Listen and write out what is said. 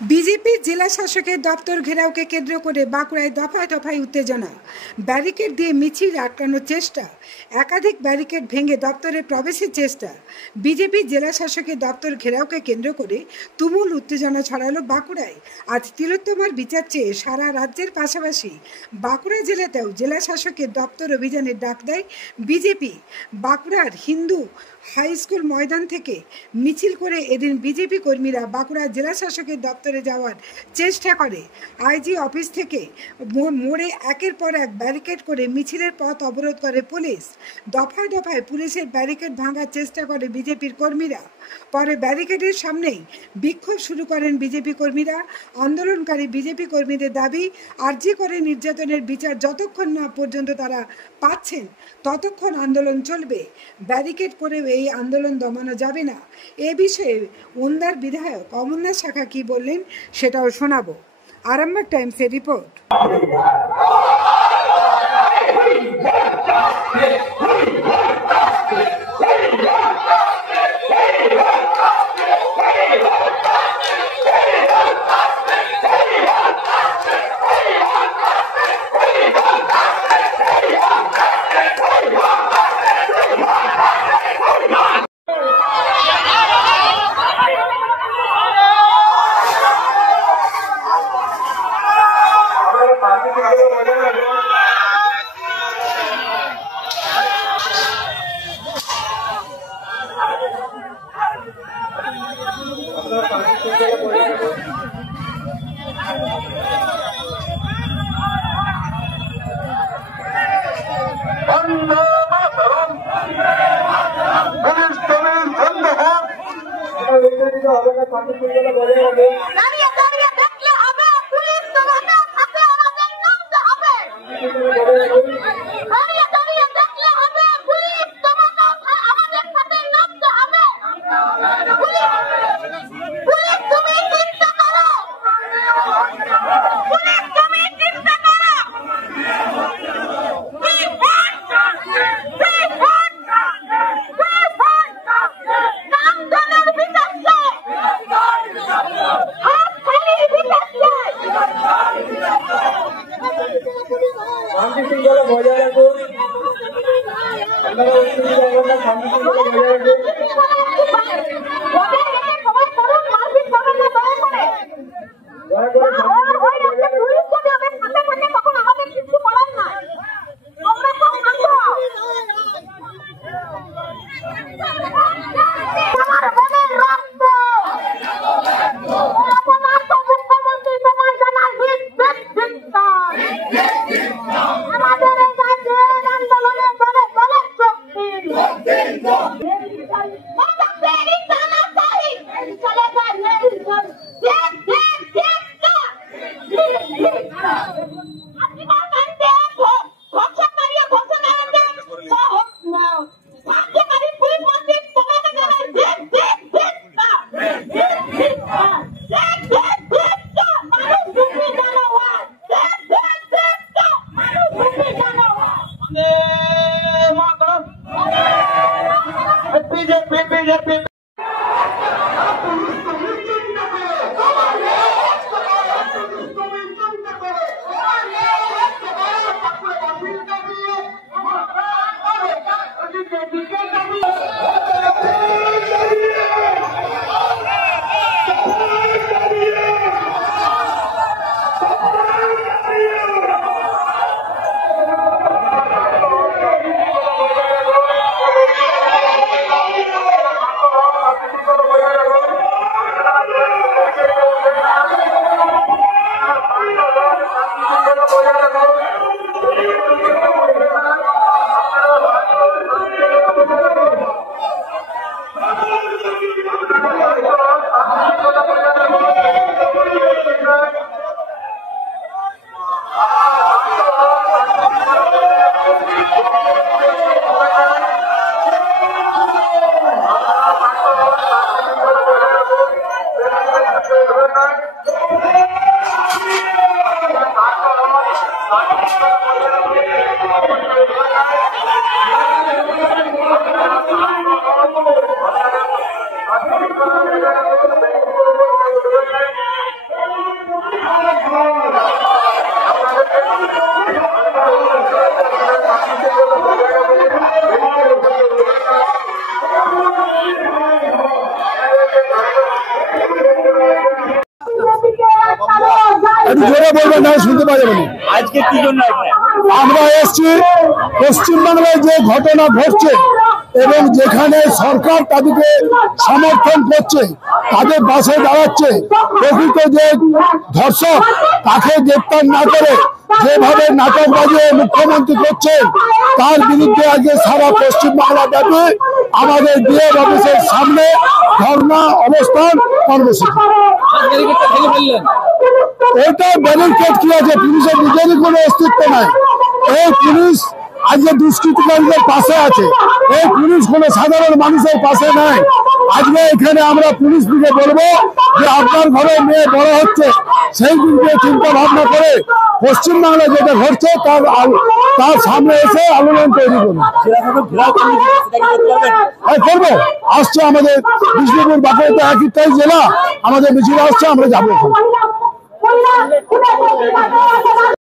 BJP জেলা শাসকের দপ্তর ঘেরাওকে কেন্দ্র করে বাঁকুড়ায় দফায় দফায় উত্তেজনা। ব্যারিকেড দিয়ে মিছিল আটকানোর চেষ্টা, একাধিক ব্যারিকেড ভেঙে দপ্তরে প্রবেশের চেষ্টা। বিজেপি জেলা শাসকের দপ্তর ঘেরাওকে কেন্দ্র করে তুমুল উত্তেজনা ছড়ালো বাঁকুড়ায়। আজ তিলোত্তমার বিচার চেয়ে সারা রাজ্যের পাশাপাশি বাঁকুড়া জেলাতেও জেলা শাসকের দপ্তর অভিযানের ডাক দেয় বিজেপি। বাঁকুড়ার হিন্দু হাই স্কুল ময়দান থেকে মিছিল করে এদিন বিজেপি কর্মীরা বাঁকুড়া জেলা শাসকের দপ্তরে যাওয়ার চেষ্টা করে। আইজি অফিস থেকে মোড়ে একের পর এক ব্যারিকেড করে মিছিলের পথ অবরোধ করে পুলিশ। দফায় দফায় পুলিশের ব্যারিকেড ভাঙার চেষ্টা করে বিজেপির কর্মীরা। পরে ব্যারিকেডের সামনেই বিক্ষোভ শুরু করেন বিজেপি কর্মীরা। আন্দোলনকারী বিজেপি কর্মীদের দাবি, আরজি করে নির্যাতনের বিচার যতক্ষণ না পর্যন্ত তারা পাচ্ছেন ততক্ষণ আন্দোলন চলবে। ব্যারিকেড করে এই আন্দোলন দমানো যাবে না। এ বিষয়ে ওন্দার বিধায়ক অমরনাথ শাখা কি বললেন সেটাও শোনাবো। আরামবাগ টাইমসের রিপোর্ট। একটু জোরে বলবেন, না শুনতে পাওয়া যাবে না। আজকে কি জন্য আমরা এসছি পশ্চিমবাংলায় যে ঘটনা ঘটছে এবং যেখানে সরকার তাদেরকে সমর্থন করছে, তাদের পাশে দাঁড়াচ্ছে, প্রকৃত যে ধর্ষক তাকে গ্রেপ্তার না করে যেভাবে নাটক বাজিয়ে মুখ্যমন্ত্রী করছেন, তার বিরুদ্ধে আজকে সারা পশ্চিমবাংলা ব্যাপী আমাদের ডিএম অফিসের সামনে ধর্ণা অবস্থান কর্মসূচি। ওইটা ব্যারিকেড কি আছে, পুলিশের নিজেরই কোনো অস্তিত্ব নাই। এই পুলিশ আজকে দুষ্কৃতিকারীদের পাশে আছে, এই পুলিশ কোনো সাধারণ মানুষের পাশে নাই। আজকে এখানে আমরা পুলিশ দিকে বলবো যে আপনার ঘরে মেয়ে বড় হচ্ছে, সেই দিকে চিন্তা ভাবনা করে পশ্চিমবাংলায় যেটা ঘটছে তার সামনে এসে আন্দোলন তৈরি করুন। করবো, আসছে আমাদের বিষ্ণুপুর বাঁকুড়াতে 1 জেলা, আমাদের মিছিল আসছে, আমরা যাবো।